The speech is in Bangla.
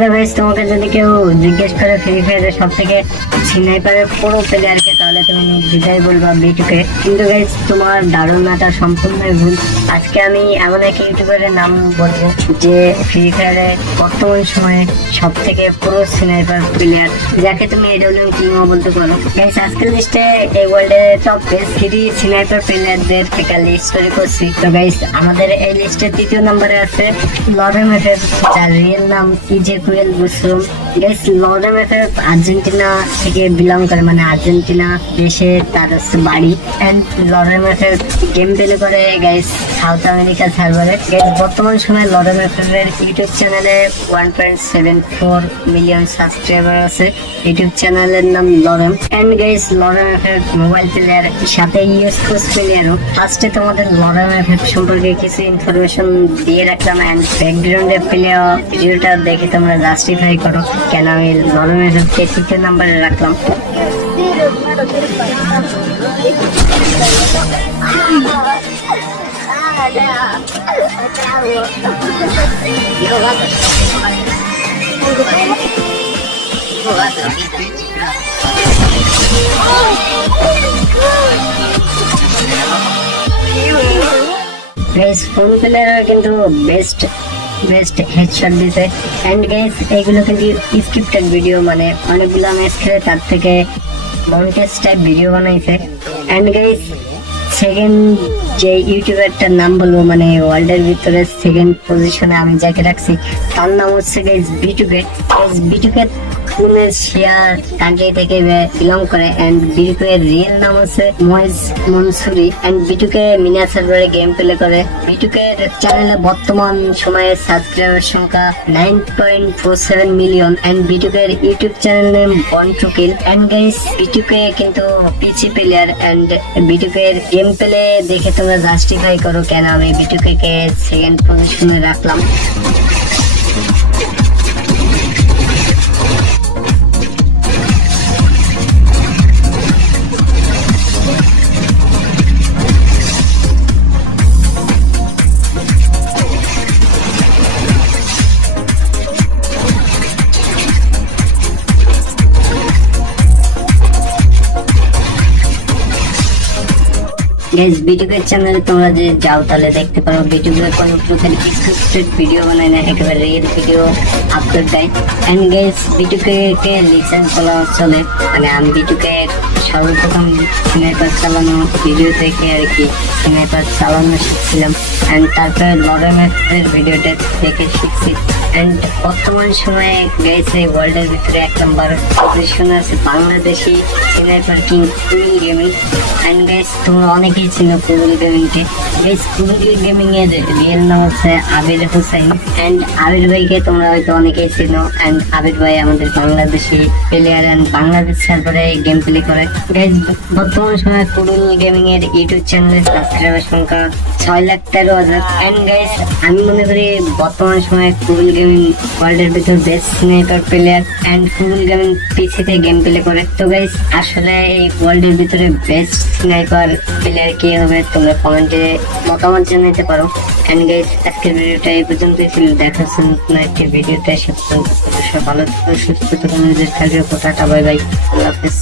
হ্যালো গাইস, তোমাকে যদি কেউ জিজ্ঞেস করে ফ্রি ফায়ারের সব থেকে স্নাইপারের পুরো প্লেয়ারকে, তাহলে তুমি বিদায় বলবা বিটুকে। কিন্তু গাইস, তোমার ধারণাটা সম্পূর্ণই ভুল। আজকে আমি এমন এক ইউটিউবারের নাম বলবো যে ফ্রি ফায়ারে বর্তমান সময়ে সব থেকে পুরো স্নাইপার প্লেয়ার, যাকে তুমি এডব্লিউএম কিংও বলতে পারো। গাইস, আজকের লিস্টে এই ওয়ার্ল্ডে টপ বেস্ট 3 স্নাইপার প্লেয়ারদের একটা লিস্ট তৈরি করছি। তো গাইস, আমাদের এই লিস্টের তৃতীয় নম্বরে আছে লরেম এফএফ, যার রিয়েল নাম ইজেকুয়েল বুসরুম। গাইস, লরেম এফএফ আর্জেন্টিনা থেকে বিলং করে, মানে আর্জেন্টিনা দেশে তার বাড়ি। And Lorem FF game play করে গাইস সাউথ আমেরিকা সার্ভারে। গাইস, বর্তমান সময়ে লরেম এফএফ এর ইউটিউব চ্যানেলে 1.74 মিলিয়ন সাবস্ক্রাইবার আছে। ইউটিউব চ্যানেলের নাম Lorem. And guys, Lorem FF mobile player, সাথে ইউএস প্লেয়ারও। ফার্স্টে তোমাদের লরেম এফএফ সম্পর্কে কিছু ইনফরমেশন দিয়ে রাখলাম। এন্ড ব্যাকগ্রাউন্ডে প্লেয়ার ভিডিওটা দেখে তোমরা জাস্টিফাই করো কেন আমি লরেম এফএফকে তৃতীয় নম্বরে রাখলাম। গাইস, ফোন প্লেয়ার কিন্তু বেস্ট হেডশট দিতে। এন্ড গাইস, এগুলো কিন্তু স্ক্রিপ্টেড ভিডিও, মানে অনেকগুলো ম্যাচ খেলে তার থেকে মন্টেজ টাইপ ভিডিও বানাইছে। এন্ড গাইস, সেকেন্ড যে ইউটিউবারটার নাম বলবো, মানে ওয়ার্ল্ডের ভিতরে সেকেন্ড পজিশনে আমি যাকে রাখছি, তার নাম হচ্ছে গাইস বিটুকে। বিটুকে ইন্দোনেশিয়া কান্ট্রি থেকে বিলং করে। এন্ড বিটুকের রিয়েল নাম হচ্ছে ময়েজ মনসুরি। এন্ড বিটুকে মিনা সার্ভারে গেম প্লে করে। বিটুকের চ্যানেলে বর্তমান সময়ে সাবস্ক্রাইবার সংখ্যা 9.47 মিলিয়ন। এন্ড বিটুকের YouTube channel name born to kill. And guys, B2K কিন্তু পিসি প্লেয়ার। এন্ড বিটুকের গেম প্লে দেখে তোমরা জাস্টিফাই করো কেন আমি বিটুকে সেকেন্ড পজিশনে রাখলাম। গাইস, বিটুকের চ্যানেলে তোমরা যে যাও তাহলে দেখতে পারো বিটুকের কোনো প্রকার স্ক্রিপ্টেড ভিডিও বানায় না, একেবারে রিয়েল ভিডিও আপলোড দেয়। এন্ড গাইস, বিটুকে লিসেন্স বলা চলে, মানে আমি বিটুকে সর্বপ্রথম স্নাইপার চালানো ভিডিও দেখে আর কি স্নাইপার চালানো শিখছিলাম। এন্ড তারপরে লরেম এফএফ ভিডিওটা দেখে শিখছি। এন্ড বর্তমান সময়ে গাইস, এই ওয়ার্ল্ডের ভিতরে 1 নম্বর পজিশনে আছে Bangladeshi sniper king Kumil gaming. And guys, তোমরা অনেকেই চিনো কুমিল গেমিং কে। গাইস, কুমিল গেমিং এর রিয়েল নাম হচ্ছে আবির হোসেন। এন্ড আবির ভাইকে তোমরা হয়তো অনেকেই চিনো। এন্ড আবির ভাই আমাদের বাংলাদেশি প্লেয়ার এন্ড বাংলাদেশ সার্ভারে গেম প্লে করে। গাইস, বর্তমান সময়ে কুমিল গেমিং এর ইউটিউব চ্যানেলে সাবস্ক্রাইবার সংখ্যা 6,13,000। এন্ড গাইস, আমি মনে করি বর্তমান সময়ে কুমিল গেমিং ওয়ার্ল্ডের ভিতর best sniper player. And Kumil gaming পিসিতে গেম প্লে করে। তো গাইস, আসলে এই ওয়ার্ল্ডের ভিতরে বেস্ট স্নাইপার প্লেয়ার কে হবে তোমরা কমেন্টে মতামত জানাতে পারো। এন্ড গাইস, আজকের ভিডিওটা এই পর্যন্তই ছিল। দেখা হচ্ছে নতুন একটি ভিডিওতে। সে পর্যন্ত ভালো থাকো, সুস্থ থাকো, নিজের খেয়াল রাখো। টাটা, বাই বাই, আল্লাহ হাফেজ।